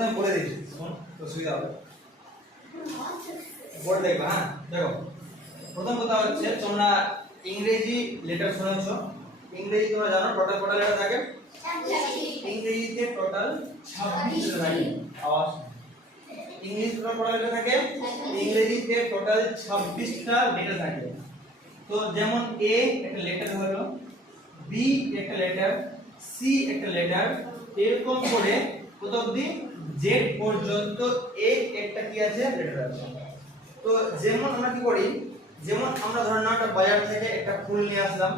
প্রথমে বলে দিচ্ছি, শোন তো সুবিধা হবে। বোর্ড দেখবা, হ্যাঁ দেখো প্রথম কথা হচ্ছে তোমরা ইংরেজি লেটার শুনেছো। ইংরেজি তোমরা জানো টোটাল কটা লেটার থাকে? ইংরেজিতে টোটাল 26 লেটার থাকে। আওয়াজ ইংলিশ টোটাল কটা লেটার থাকে? ইংরেজিতে টোটাল 26টা লেটার থাকে। তো যেমন এ একটা লেটার হলো, বি একটা লেটার, সি একটা লেটার, এরকম করে কত অবধি জেড পর্যন্ত এ একটা কি আছে লেটার আছে। তো যেমন আমরা কি করি, যেমন আমরা ধরে নাও একটা বাজার থেকে একটা ফুল নিয়ে আসলাম,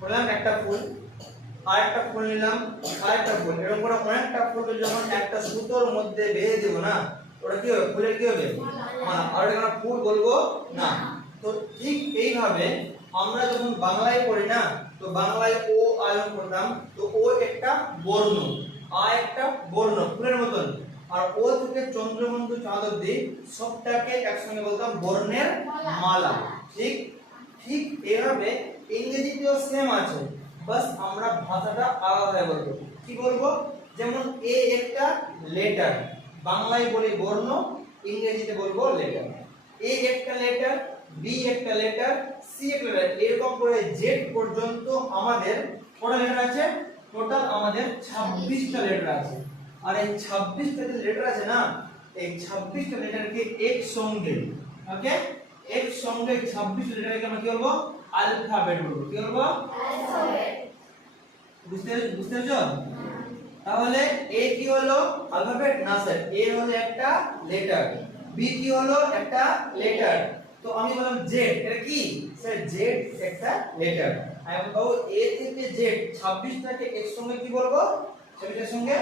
বললাম একটা ফুল, আর একটা ফুল নিলাম, আর একটা ফুল, এরকম করে অনেকটা ফুলকে যখন একটা সুতোর মধ্যে বেঁধে দেব না, ওটা কি হবে? ফুলের কি হবে? মালা। আর এটা ফুল বলবো না। তো ঠিক এইভাবে আমরা যখন বাংলায় পড়ি না, তো বাংলায় ও আয়ন করতাম, তো ও একটা বর্ণ, আ একটা বর্ণ ফুলের মতন, আর ও থেকে চন্দ্রবিন্দু চাঁদ অবধি সবটাকে একসঙ্গে বলতাম বর্ণের মালা। ঠিক ঠিক এইভাবে ইংরেজিতেও সেম আছে, বাস আমরা ভাষাটা আলাদা বলবো। কি বলবো? যেমন এ একটা লেটার, বাংলায় বলি বর্ণ, ইংরেজিতে বলবো লেটার। এ একটা লেটার, বি একটা লেটার, সি একটা লেটার, এরকম করে জেড পর্যন্ত আমাদের কটা লেটার আছে? টোটাল আমাদের 26টা লেটার আছে। আর এই 26টা যে লেটার আছে না, এই 26টা লেটারকে একসঙ্গে, ওকে, একসঙ্গে 26টা লেটারকে আমরা কি বলবো? অ্যালফাবেট বলবো। কি বলবো? অ্যালফাবেট। বুঝতে পেরেছো? তাহলে এ কি হলো? অ্যালফাবেট না স্যার, এ হলো একটা লেটার, বি কি হলো? একটা লেটার। তো আমি বললাম জেড, এটা কি স্যার? জেড একটা লেটার। আমি বলবো এ থেকে জেড 26টাকে একসঙ্গে কি বলবো? 26টার সঙ্গে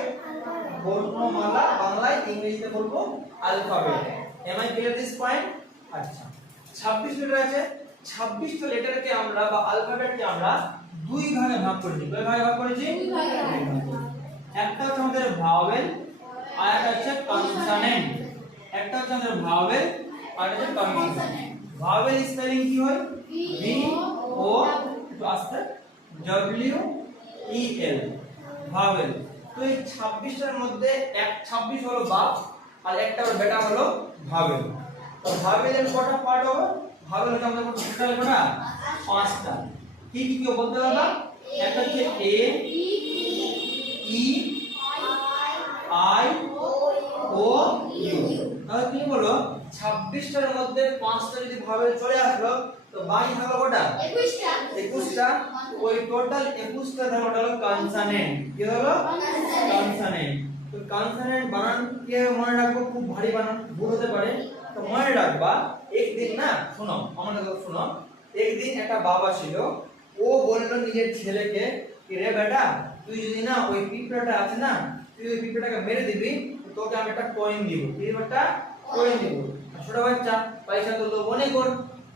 বর্ণমালা, বাংলায় ইংরেজিতে বলবো alphabet. Am I clear this point? আচ্ছা, 26 লেটার আছে, 26টা লেটারকে আমরা বা অ্যালফাবেটকে আমরা দুই ভাগে ভাগ করেছি। কয় ভাগে ভাগ করেছি? দুই ভাগে। একটা হচ্ছে আমাদের ভাওয়েল, আর একটা হচ্ছে কনসোনেন্ট। একটা হচ্ছে আমাদের ভাওয়েল, আর একটা হচ্ছে কনসোনেন্ট। ভাওয়েল স্পেলিং কি হয়? ভি ও একটু আস্তে, ডব্লিউ ই এল, ভাওয়েল। তো এই 26টার মধ্যে 26 হলো বাপ, আর একটা হলো বেটা হলো ভাওয়েল। তো ভাওয়েলের কটা পার্ট হবে? ভাওয়েল হচ্ছে আমাদের টোটাল কটা? 5টা। কি কি কি বলতে পারবা? একটা হচ্ছে এ, ই, আই, ও, ইউ। তাহলে তুমি বলো 26টার মধ্যে 5টা যদি ভাওয়েল চলে আসলো, তো বাকি থাকলো কটা? 21টা। ওই টোটাল 21টা থাকলো হলো কনসোনেন্ট। কি হলো? কনসোনেন্ট। তো কনসোনেন্ট বানান কে মনে রাখবো, খুব ভারী বানান, ভুল হতে পারে। তো মনে রাখবা, একদিন না, শোনো আমার কথা শোনো, একদিন একটা বাবা ছিল, ও বললো নিজের ছেলেকে, কি রে বেটা, তুই যদি না ওই পিঁপড়াটা আছে না, তুই ওই পিঁপড়াটাকে মেরে দিবি, তোকে আমি একটা কয়েন দিব। কি একটা কয়েন দিব। ছোট বাচ্চা, পয়সা তো লোভ অনেক ওর,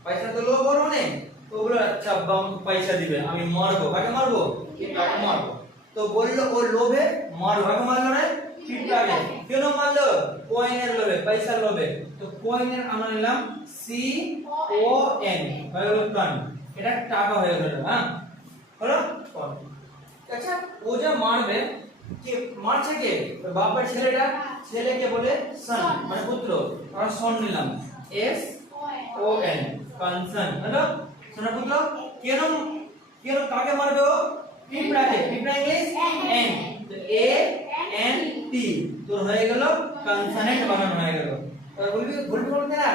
পয়সা তো লোভ ওর অনেক। তো বললো আচ্ছা বাবা পয়সা দিবে, আমি মারবো। কাকে মারবো? পিঁপড়াকে মারবো। তো বললো ও লোভে মারবো। কাকে মারলো না? পিঁপড়াকে। কেন মারলো? কয়েনের লোভে, পয়সার লোভে। তো কয়েনের আমরা নিলাম সি ও এন, হয়ে গেল কয়েন। এটা টাকা হয়ে গেল। হ্যাঁ হলো কয়েন। আচ্ছা, ও যা মারবে, কে মারছে? কে? বাপের ছেলেটা, ছেলেকে বলে সন, মানে পুত্র। আমরা সন নিলাম, এস ও এন, কনসন। হলো সোনা পুত্র। কেন কেন কাকে মারবে ও? পিঁপড়াকে। পিঁপড়া ইংলিশ এন, তো এ এন টি, তো হয়ে গেল কনসোনেন্ট বানানো হয়ে গেল। তাহলে বলবি ভুলটা বলতে না,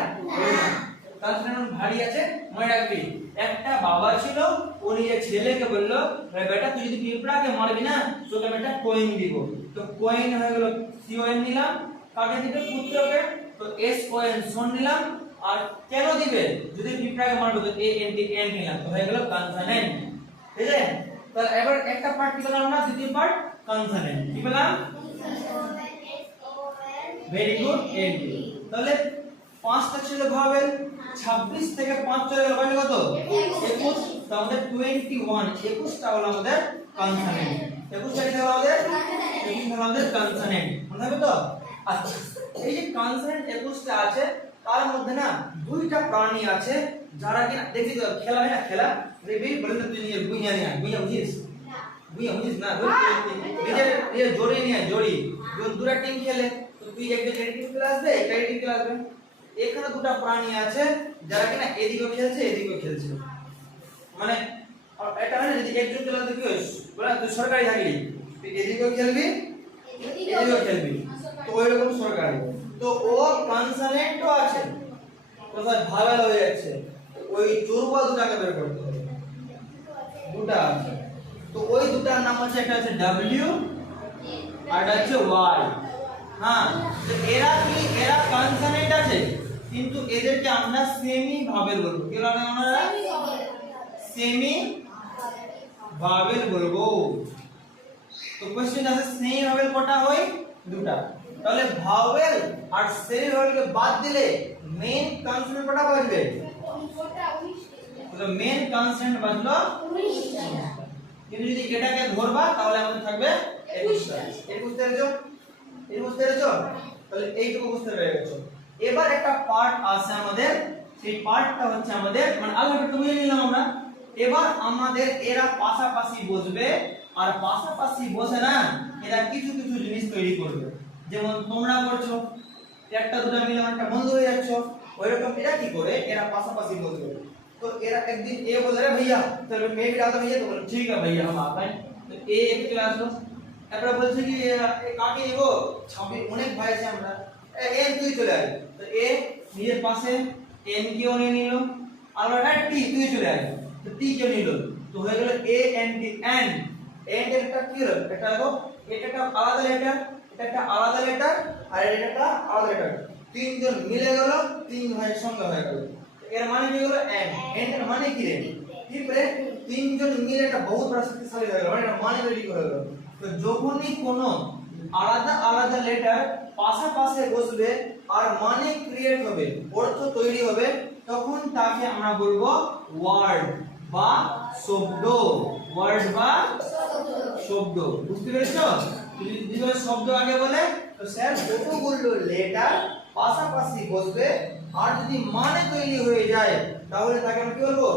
কনসোনেন্ট ভারী আছে, মনে রাখবি। একটা বাবা ছিল, ও নিজের ছেলেকে বললো, বেটা তুই যদি পিঁপড়াকে মারবি না, তোকে আমি একটা কয়েন দিব। তো কয়েন হয়ে গেল সি ও এন নিলাম, কাকে দিবে? পুত্রকে। তো এস ও এন সন নিলাম, আর কেন দিবে? যদি পিঁপড়াকে মারবে, তো এ এন টি এন নিলাম, তো হয়ে গেল কনসোনেন্ট। ঠিক আছে? তাহলে এবার একটা পার্ট কি পেলাম না, দ্বিতীয় পার্ট কনসোনেন্ট। কি পেলাম? Very good, N T. তাহলে 5টা ছিল ভাওয়েল, 26 থেকে 5 চলে গেল, মানে কত? 21। তো আমাদের 21, 21টা হলো আমাদের কনসোনেন্ট। 21টা কি হলো আমাদের? 21 হলো আমাদের কনসোনেন্ট। মনে হবে তো? আচ্ছা, এই যে কনসোনেন্ট 21টা আছে, তার মধ্যে না দুইটা প্রাণী আছে, যারা কি দেখি তো খেলা হয় না, খেলা দেখবি বলেন তো, তুই নিজে বুঝিয়ে নিয়ে বুঝিয়ে বুঝিস বুঝিস না নিজের জড়ি নিয়ে জড়ি যখন দুটা টিম খেলে তো তুই একটা টিম খেলে আসবে একটা টিম খেলে আসবে এখানে দুটো প্রাণী আছে যারা কিনা এদিকেও খেলছে এদিকেও খেলছে মানে এটা হয় না যদি একজন খেলে তো কি হয় বলে তুই সরকারি থাকলি তুই এদিকেও খেলবি এদিকেও খেলবি তো ওইরকম সরকারি তো ও কনসোনেন্টও আছে কোথায় ভাবেল হয়ে যাচ্ছে ওই জোরবা দুটাকে বের করতে হবে দুটা আছে তো ওই দুটার নাম হচ্ছে একটা আছে W আর একটা হচ্ছে Y হ্যাঁ তো এরা কনসোনেন্ট আছে কিন্তু এদেরকে আমরা সেমি ভাবেল বলবো কি বলবো আমরা সেমি ভাবেল বলবো তো কোশ্চেন আছে সেমি ভাবেল কটা হয় দুটা তাহলে ভাওয়েল আর সেমি ভাবেলকে বাদ দিলে মেইন কনসোনেন্ট কটা বাজবে তো মেইন কনসোনেন্ট বাজলো 19 কিন্তু যদি এটাকে ধরবা তাহলে আমাদের থাকবে 21টা এই বুঝতে পেরেছো তাহলে এইটুকু বুঝতে পেরেছো এবার একটা পার্ট আছে আমাদের সেই পার্টটা হচ্ছে আমাদের মানে আলফাবেটটা বুঝে নিলাম আমরা এবার আমাদের এরা পাশাপাশি বসবে আর পাশাপাশি বসে না এরা কিছু কিছু জিনিস তৈরি করবে যেমন তোমরা করছো একটা দুটো মিলে একটা বন্ধ হয়ে যাচ্ছ ওইরকম এরা কি করে এরা পাশাপাশি বসবে तो एरा एक दिन ए बोल रहे भैया चलो मैं भी आता भैया तो बोले ठीक है भैया हम आता है तो ए एक क्लास लो এবারে বলছে কি কাকে নিব 26 অনেক ভাই আছে আমরা এন তুই চলে আয় তো এ নিজের পাশে এন কিও নিয়ে নিল আর আমরা টি তুই চলে আয় তো টি কিও নিল তো হয়ে গেল A N T N N একটা কি হলো এটা দেখো এটা একটা আলাদা লেটার এটা একটা আলাদা লেটার আর এটা একটা আলাদা লেটার তিনজন মিলে গেল তিন ভাইয়ের সঙ্গে হয়ে গেল এর মানে কি হলো এন এর মানে কি রে ঠিক রে তিনজন মিলে একটা বহুত বড় শক্তিশালী হয়ে গেল মানে এটা মানে রেডি করে গেল তো যখনই কোনো আলাদা আলাদা লেটার পাশাপাশি বসবে আর মানে ক্রিয়েট হবে অর্থ তৈরি হবে তখন তাকে আমরা বলবো ওয়ার্ড বা শব্দ ওয়ার্ড বা শব্দ বুঝতে পেরেছো যদি শব্দ আগে বলে তো স্যার কতগুলো লেটার পাশাপাশি বসবে আর যদি মানে তৈরি হয়ে যায় তাহলে তাকে আমরা কি বলবো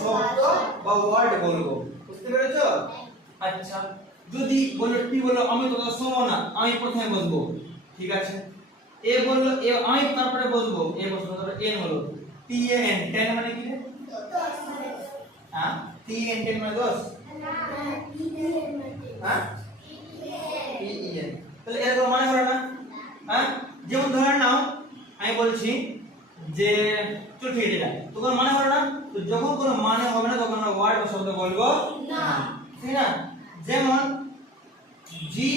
শব্দ বা ওয়ার্ড বলবো বুঝতে পেরেছো আচ্ছা যদি বলো টি বলো আমি তো শোনো না আমি প্রথমে বসবো ঠিক আছে এ বললো এ আমি তারপরে বসবো এ বসবো তারপরে এন হলো টি এন 10 মানে কি রে হ্যাঁ টি এন 10 মানে 10 না টি এন হ্যাঁ টি এন তাহলে এর কোনো মানে হলো না হ্যাঁ যেমন ধরে নাও আমি বলছি যে চল ঠিক আছে তো কোনো মানে হলো না তো যখন কোনো মানে হবে না তখন আমরা ওয়ার্ড বা শব্দ বলবো না ঠিক না যেমন জি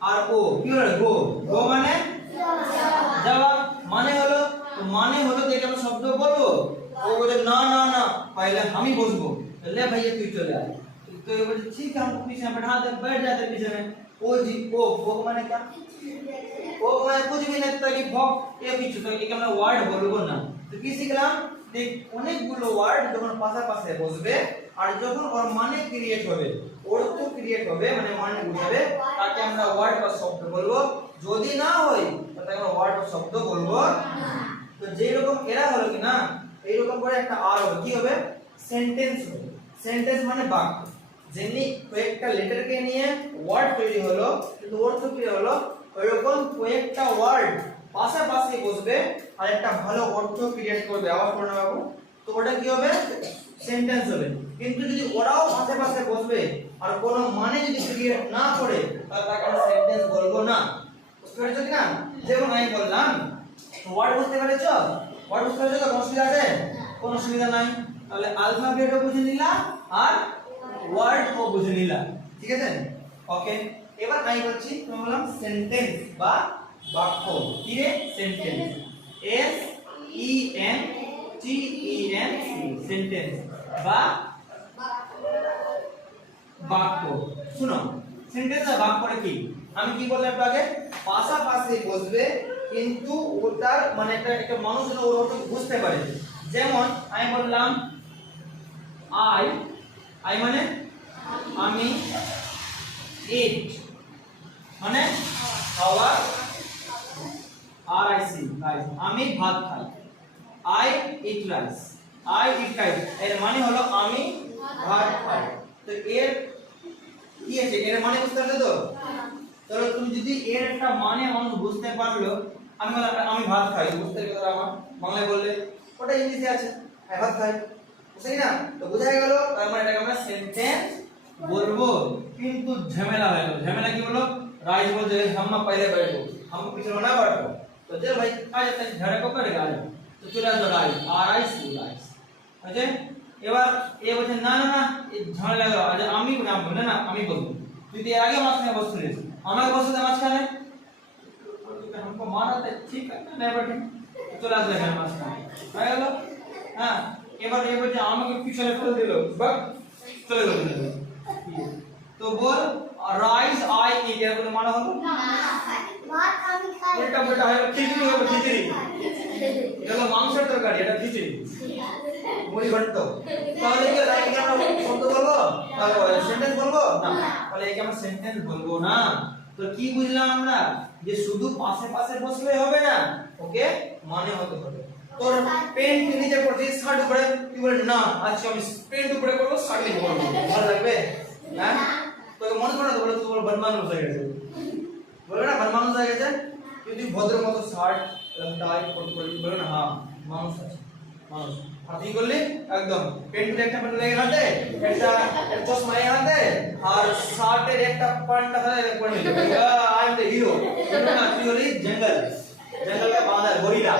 আর ও কি হলো গো গো মানে যাওয়া মানে হলো তো মানে হলো দেখে আমরা শব্দ বলবো ও বলে না না না पहले हम ही बसबो ले भैया तू चले आ तो ये बोले ठीक है हमको पीछे बैठा दे बैठ जाते पीछे में ओ जी ओ माने क्या ओ माने कुछ भी नहीं था कि भोग ये पीछे तो एक আমরা ওয়ার্ড বলবো না তো কি শিখলাম দেখ অনেকগুলো ওয়ার্ড যখন পাশাপাশি বসবে আর যখন ওর মানে ক্রিয়েট হবে অর্থ ক্রিয়েট হবে মানে বুঝাবে তাকে আমরা ওয়ার্ড বা শব্দ বলবো যদি না হয় তাকে আমরা ওয়ার্ড বা শব্দ বলবো না তো যেই রকম এরা হলো কি না এই রকম করে একটা আর হবে কি হবে সেন্টেন্স হবে সেন্টেন্স মানে বাক্য যেমনি কয়েকটা লেটারকে নিয়ে ওয়ার্ড তৈরি হলো কিন্তু অর্থ কি হলো ওইরকম কয়েকটা ওয়ার্ড পাশাপাশি বসবে আর একটা ভালো অর্থ ক্রিয়েট করবে আবার পড়না বাবু তো ওটা কি হবে সেন্টেন্স হবে কিন্তু যদি ওরাও পাশাপাশি বসবে আর কোনো মানে যদি ক্রিয়েট না করে তাহলে তাকে আমরা সেন্টেন্স বলবো না বুঝতে পেরেছো কি না যেমন আমি বললাম ওয়ার্ড বুঝতে পেরেছো ওয়ার্ড বুঝতে পেরেছো তো অসুবিধা আছে কোনো অসুবিধা নাই তাহলে আলফাবেটও বুঝে নিলা আর ওয়ার্ডও বুঝে নিলা ঠিক আছে ওকে এবার আমি বলছি তুমি বললাম সেন্টেন্স বা বাক্য কি রে sentence S E N T E N sentence বা বাক্য শুনো সেন্টেন্স আর বাক্যটা কি আমি কি বললাম একটু আগে পাশাপাশি বসবে কিন্তু ওটার মানে একটা মানুষ যেন ওর অর্থ বুঝতে পারে যেমন আমি বললাম আই মানে আমি ইট মানে খাওয়া আর আই সি গাইস আমি ভাত খাই I eat rice I eat rice এর মানে হলো আমি ভাত খাই তো এর কি আছে এর মানে বুঝতে পারলে তো? তাহলে তুমি যদি এর একটা মানে মানুষ বুঝতে পারলো, আমি বললাম আমি ভাত খাই, বুঝতে পারলে কথা আমার বাংলায় বললে ওটা ইংলিশে আছে হ্যাঁ ভাত খাই, বুঝলি না? তো বোঝা গেল তার মানে এটাকে আমরা সেন্টেন্স বলবো। কিন্তু ঝামেলা হয়ে গেল। ঝামেলা কি হলো? राइस बोल दे हम पहले बैठो, हम पीछे ना बैठो। तो चल भाई आ जाते हैं झड़े को करेगा आ जाओ। तो चला तो राइस आ राइस राइस अच्छा এবার এ বলছে না না না এই ঝাড় লাগলো আজ আমি নাম বলবো না আমি বলবো তুই তো আগে মাঝখানে বসছিস আমাকে বসতে মাঝখানে तो हमको मारा था ठीक है ना बैठे চলে আসলে এখানে মাঝখানে হয়ে গেল। হ্যাঁ এবার এ বলছে আমাকে পিছনে ফেলে দিল বাক চলে গেল। তো বল রাইস আই ইট এর কোনো মানে হলো না ভাত আমি খাই উল্টা পুল্টা হয় খিচুড়ি হবে খিচুড়ি এটা মাংসের তরকারি এটা খিচুড়ি মুড়ি ঘন্ট। তাহলে কি রাইট আমরা শব্দ বলবো তাহলে সেন্টেন্স বলবো না তাহলে একে আমরা সেন্টেন্স বলবো না। তো কি বুঝলাম আমরা যে শুধু পাশে পাশে বসলে হবে না ওকে মানে হতে হবে। তোর পেন্ট নিচে পড়ছে শার্ট উপরে তুই বলে না আজকে আমি পেন্ট উপরে করব শার্ট নিচে পরবো ভালো লাগবে? হ্যাঁ তো মনে করো তো বলে তোমার বনমানুষ হয়ে গেছে বলে না বনমানুষ হয়ে গেছে যদি ভদ্র মতো শার্ট এবং টাই পরতে পড়বি বলে না হ্যাঁ মানুষ আছে মানুষ হাতি করলে একদম পেন্টুলে একটা পেন্টুলে হাতে একটা চশমা এই হাতে আর শার্টের একটা প্যান্টটা হাতে পরে নিল আই এম দ্য হিরো না তুই হলি জঙ্গল জঙ্গলের বাঁদর গরিলা।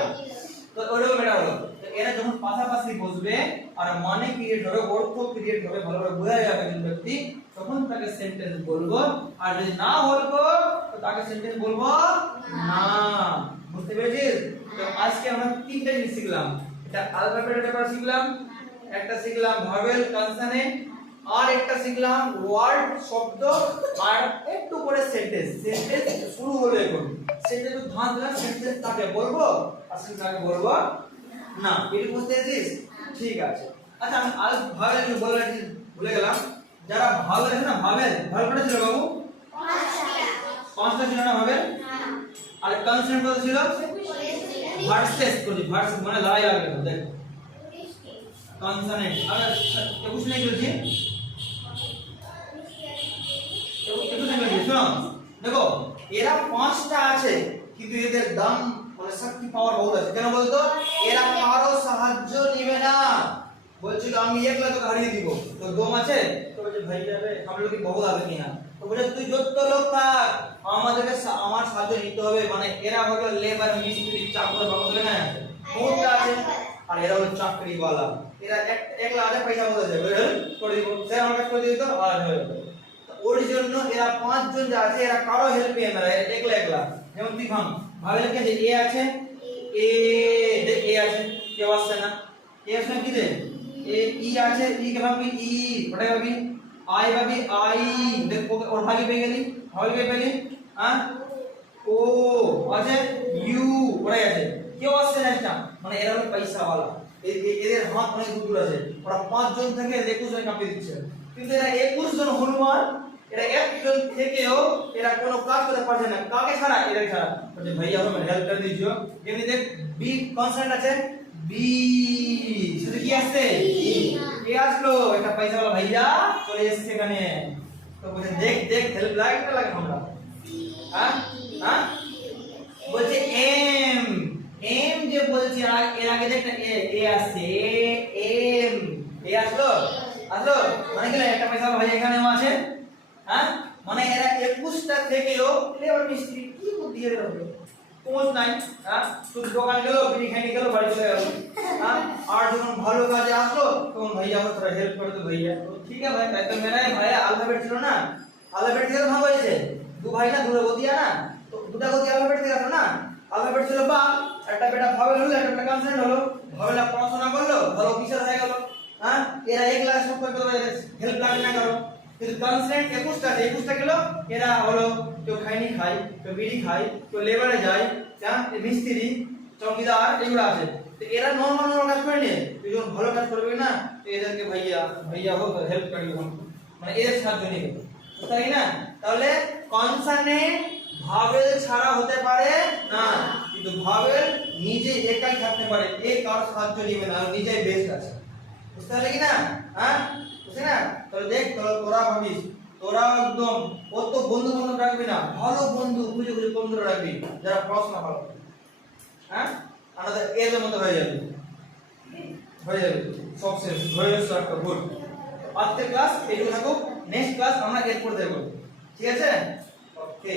তো ওরকম এটা হলো এরা যখন পাশাপাশি বসবে আর মানে ক্রিয়েট হবে অর্থ ক্রিয়েট হবে ভালোভাবে বোঝা যাবে একজন ব্যক্তি তখন তাকে সেন্টেন্স বলবো। আর যদি না বলবো তো তাকে সেন্টেন্স বলবো না। বুঝতে পেরেছিস? তো আজকে আমরা তিনটা জিনিস শিখলাম। এটা অ্যালফাবেটের ব্যাপার শিখলাম, একটা শিখলাম ভাওয়েল কনসোনেন্ট আর একটা শিখলাম ওয়ার্ড শব্দ আর একটু করে সেন্টেন্স। সেন্টেন্স শুরু হলো এখন সেন্টেন্স তো ধান দিলাম সেন্টেন্স তাকে বলবো আর সেন্টেন্স তাকে বলবো না। এটা বুঝতে পেরেছিস? ঠিক আছে। আচ্ছা আমি আজ ভাওয়েল ভুলে গেলাম। যারা ভাওয়েল আছে না ভাওয়েল কটা ছিল বাবু? পাঁচটা ছিল না ভাওয়েল? আর কনসোনেন্ট কত ছিল? ভার্সেস করি ভার্স মানে লড়াই লাগবে তো দেখো কনসোনেন্ট আর कुछ नहीं বলছি একটু দেখো শোনো দেখো এরা পাঁচটা আছে কিন্তু এদের দাম মানে শক্তি পাওয়ার বহুত আছে। কেন বলতো? এরা কারো সাহায্য নেবে না। বলছিল আমি একলা তোকে হারিয়ে দিব তো দম আছে তো বলছে ভাই যাবে हम लोग की बहुत आदमी है তো বলে তুই যত লোক থাক আমাদেরকে আমার সাহায্য নিতে হবে। মানে এরা হলো লেবার মিস্ত্রি চাকর বাবুদের না বহুত আছে আর এরা হলো চাকরিওয়ালা। এরা একলা আধা পয়সা মতো যাবে করে দিব স্যার আমার কাছে করে দিত আর হয়ে যাবে। তো ওর জন্য এরা পাঁচজন যা আছে এরা কারো হেল্প নিয়ে না একলা একলা। যেমন তুই ভাব ভাবলে কি যে এ আছে এ এ আছে কেউ আসছে না এ আছে কি রে এ ই আছে ই কে ভাবি ই ওটাই ভাবি আই ভাবি আই দেখো ওর ভাগে পেয়ে গেলি ভাগে পেয়ে গেলি হ্যাঁ ও আছে ইউ ওটাই আছে কেউ আসছে না এটা মানে এরা হলো পয়সাওয়ালা। এদের হাত অনেক দূর আছে ওরা পাঁচজন থেকে 21 জন কাঁপিয়ে দিচ্ছে কিন্তু এরা 21 জন হনুমান এরা একজন থেকেও এরা কোনো কাজ করতে পারছে না কাকে ছাড়া এরা ছাড়া বলছে ভাইয়া हमें হেল্প করে দিও। যেমনি দেখ বি কনসেন্ট আছে বি শুধু কি আসছে এ আসলো একটা পয়সাওয়ালা ভাইয়া চলে এসেছে এখানে। তো বলছে দেখ দেখ হেল্প লাগে না লাগে আমরা হ্যাঁ হ্যাঁ বলছে এম এম যে বলছি এর আগে দেখ এ আসছে এম এ আসলো আসলো মানে কি একটা পয়সাওয়ালা ভাইয়া এখানেও আছে হ্যাঁ মানে এরা 21টা থেকেও লেবার মিস্ত্রি কি বুদ্ধি এর হবে পৌঁছ নাই হ্যাঁ শুধু দোকান গেল বিড়ি খাইনি গেল বাড়ি চলে গেল হ্যাঁ আর যখন ভালো কাজে আসলো তখন ভাইয়া আমার তোরা হেল্প করে তো ভাইয়া ঠিক আছে ভাই তাই তো মেরাই ভাইয়া অ্যালফাবেট ছিল না অ্যালফাবেট থেকে ভাগ হয়েছে দু ভাই না দুটো গতিয়া না তো দুটো গতি অ্যালফাবেট থেকে আসলো না অ্যালফাবেট ছিল বা একটা বেটা ভাওয়েল হলো একটা কনসোনেন্ট হলো ভাওয়েল পড়াশোনা করলো ভালো অফিসার হয়ে গেল হ্যাঁ এরা এক ক্লাস সব করতে হেল্প লাগে না কারো কিন্তু কনসোনেন্ট 21টা গেল এরা হলো কেউ খাইনি খাই কেউ বিড়ি খাই কেউ লেবারে যায় হ্যাঁ মিস্ত্রি চৌকিদার এগুলো আছে। তো এরা নরমাল কাজ করে নিয়ে তুই যখন ভালো কাজ করবে না তো এদেরকে ভাইয়া ভাইয়া হোক হেল্প করি মানে এদের সাহায্য নিবে তাই না। তাহলে কনসোনেন্ট ভাওয়েল ছাড়া হতে পারে না কিন্তু ভাওয়েল নিজে একাই থাকতে পারে এ কারো সাহায্য নিবে না নিজেই বেস্ট আছে বুঝতে পারলে কি না হ্যাঁ বুঝছিস না। তাহলে দেখ তোরা ভাবিস তোরা একদম কত বন্ধু বান্ধব রাখবি না, ভালো বন্ধু খুঁজে খুঁজে বন্ধু রাখবি যারা পড়াশোনা ভালো করে। হ্যাঁ, আমাদের এর মতো হয়ে যাবে, হয়ে যাবে সব শেষ হয়ে গেছে একটা ভুল। আজকের ক্লাস এইটুকু থাকুক, নেক্সট ক্লাস আমরা এরপর দেখব, ঠিক আছে? ওকে।